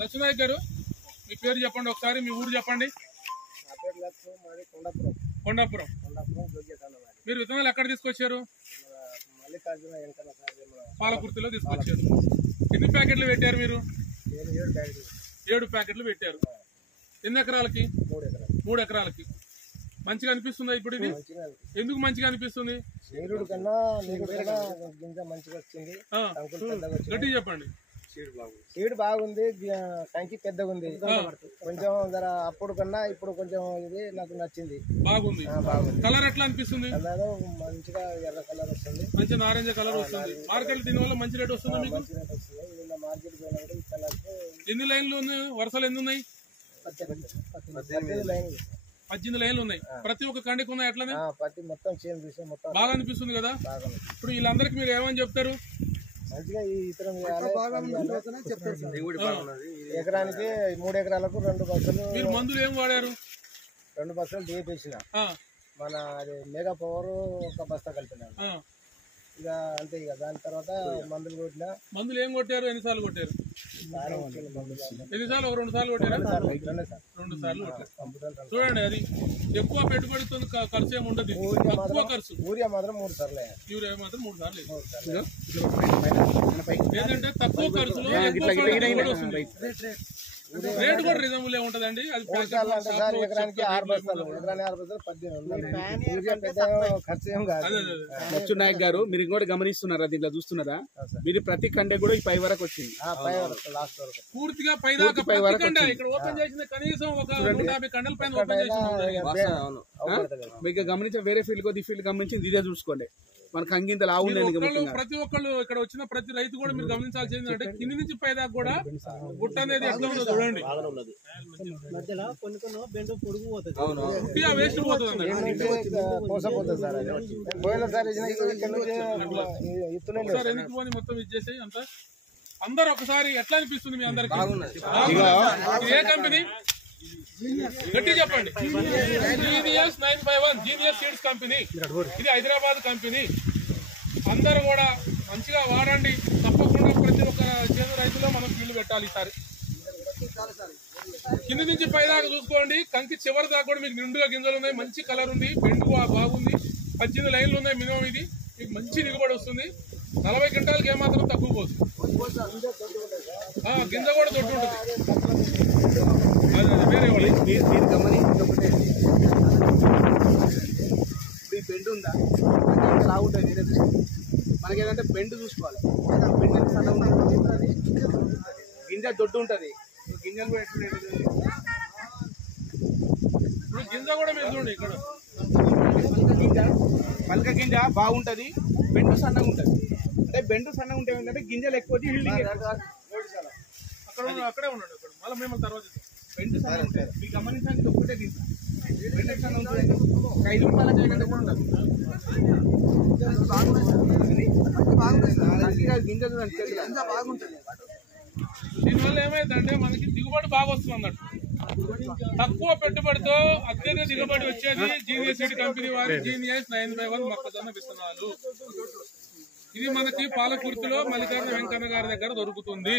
లక్ష్మీనాయక్ గారు మీ పేరు చెప్పండి ఒకసారి, మీ ఊరు చెప్పండి. కొండాపురం. మీరు విత్తనాలు ఎక్కడ తీసుకొచ్చారు? పాలకుర్తిలో తీసుకొచ్చారు. ఎన్ని ప్యాకెట్లు పెట్టారు మీరు? 7 ప్యాకెట్లు పెట్టారు. ఎన్ని ఎకరాలకి? 3 ఎకరాలకి. మంచిగా అనిపిస్తుందా ఇప్పుడు ఇది? ఎందుకు మంచిగా అనిపిస్తుంది? గట్టిగా చెప్పండి. సీడ్ బాగుంది, కంకి పెద్దగా ఉంది, కొంచెం అప్పుడు కన్నా ఇప్పుడు కొంచెం ఇది నాకు నచ్చింది. బాగుంది. కలర్ ఎట్లా అనిపిస్తుంది? కలర్ మంచిగా ఎర్ర కలర్ వస్తుంది, మంచి నారింజ కలర్ వస్తుంది. మార్కెట్ దీని వల్ల మంచి రేట్ వస్తుంది మీకు? మార్కెట్ ఈ కలర్. ఎన్ని లైన్లు ఉన్నాయి? వరుసలు ఎన్ని ఉన్నాయి? 18 లైన్లు ఉన్నాయి. ప్రతి ఒక్క కండికి ఉన్నాయి. ఎట్లనే మొత్తం చేంజ్ చేసి మొత్తం బాగా అనిపిస్తుంది కదా. ఇప్పుడు వీళ్ళందరికి మీరు ఏమని చెప్తారు? మంచిగా ఈ ఇతరం ఎకరానికి 3 ఎకరాలకు 2 బస్సులు. మీరు మందులు ఏం వాడారు? 2 బస్సులు వేసిన మన అది మెగా పవర్ 1 బస్తా కలిపినాను. ఇక అంతే. ఇక దాని తర్వాత మందులు కొట్టినా. మందులు ఏం కొట్టారు? ఎన్నిసార్లు కొట్టారు? ఎన్నిసార్లు? 2 సార్లు కొట్టారు. 2 సార్లు కొట్టారు. చూడండి, అది ఎక్కువ పెట్టుబడితో ఖర్చు ఏమి ఉండదు, తక్కువ ఖర్చు. యూరియా మాత్రం 3 సార్లు, యూరియా మాత్రం 3 సార్లు. ఏంటంటే తక్కువ ఖర్చులో ఎక్కువ పెట్టుబడి వస్తుంది. రేటు కూడా రీజనబుల్ ఉంటదండి. అది ఎకరానికి 6 బస్తాలు, ఎకరానికి 6 బస్తాలు 18. ఖర్చు ఏం కాదు. లక్ష్మీనాయక్ గారు, మీరు ఇంకోటి గమనిస్తున్నారా? దీంట్లో చూస్తున్నారా? మీరు ప్రతి కండే కూడా 5 వరకు వచ్చింది. లాస్ట్ వరకు పూర్తిగా పై దాకా ఇక్కడ ఓపెన్ చేసింది కనీసం ఒక 150 కండల పైన ఓపెన్ చేసింది. మీకు గమనించిన వేరే ఫీల్డ్ కొద్ది ఫీల్డ్ గమనించింది ఇదే చూసుకోండి. మనకు అంగింత లావు. ప్రతి ఒక్కళ్ళు ఇక్కడ వచ్చిన ప్రతి రైతు కూడా మీరు గమనించాల్సింది అంటే కింది నుంచి పై దాకా కూడా గుట్ట అనేది ఎట్లా ఉందో చూడండి. వేస్ట్ పోతుంది. మొత్తం ఇచ్చేసి అంతా అందరు ఒకసారి ఎట్లా అనిపిస్తుంది మీ అందరికి? ఏ కంపెనీ? గట్టి చెప్పండి. Genius 951 genius seeds company. ఇది హైదరాబాద్ కంపెనీ. అందరూ కూడా మంచిగా వాడండి. తప్పకుండా ప్రతి ఒక్క చేను రైతులో మనం ఫీల్డ్ పెట్టాలి ఈసారి. కింది నుంచి పై దాకా చూసుకోండి. కంకి చివరి దాకా కూడా మీకు నిండుగా గింజలు ఉన్నాయి, మంచి కలర్ ఉంది, బెండు బాగుంది. 18 లైన్లు ఉన్నాయి మినిమం. ఇది మీకు మంచి దిగుబడి వస్తుంది. 40 క్వింటాలకి ఏమాత్రం తక్కువ పోతుంది. గింజ కూడా దొడ్డు ఉంటుంది. వేరే వాళ్ళు మీరు గమనించి ఒకటే, బెండ్ ఉందా లావు ఉంటుంది. మనకి ఏదంటే బెండ్ చూసుకోవాలి. బెండ్ సన్న గింజ దొడ్డు ఉంటుంది. గింజలు కూడా గింజ కూడా మీరు చూడండి. ఇక్కడ పలక గింజ బాగుంటది, బెండు సన్నగా ఉంటది. అంటే బెండు సన్నగా ఉంటే ఏంటంటే గింజలు ఎక్కువ అక్కడే ఉన్నాడు. మళ్ళీ మేము తర్వాత బెండు సన్నగా ఉంటాయి. మీకు గమనించడానికి ఒకటే గింజ బెండు సన్నగా ఉంటుంది. 5 రూపాయల కంటే కూడా ఉండదు. గింజ బాగుంటుంది. దీనివల్ల ఏమైందంటే మనకి దిగుబడి బాగా వస్తుంది అన్నట్టు. తక్కువ పెట్టుబడితో అత్యధిక దిగుబడి వచ్చేది జీనియస్ సీడ్ కంపెనీ వారి జీనియస్ 951 మొక్కజొన్న విత్తనాలు. ఇది మనకి పాలకుర్తిలో మల్లికార్జున వెంకన్న గారి దగ్గర దొరుకుతుంది.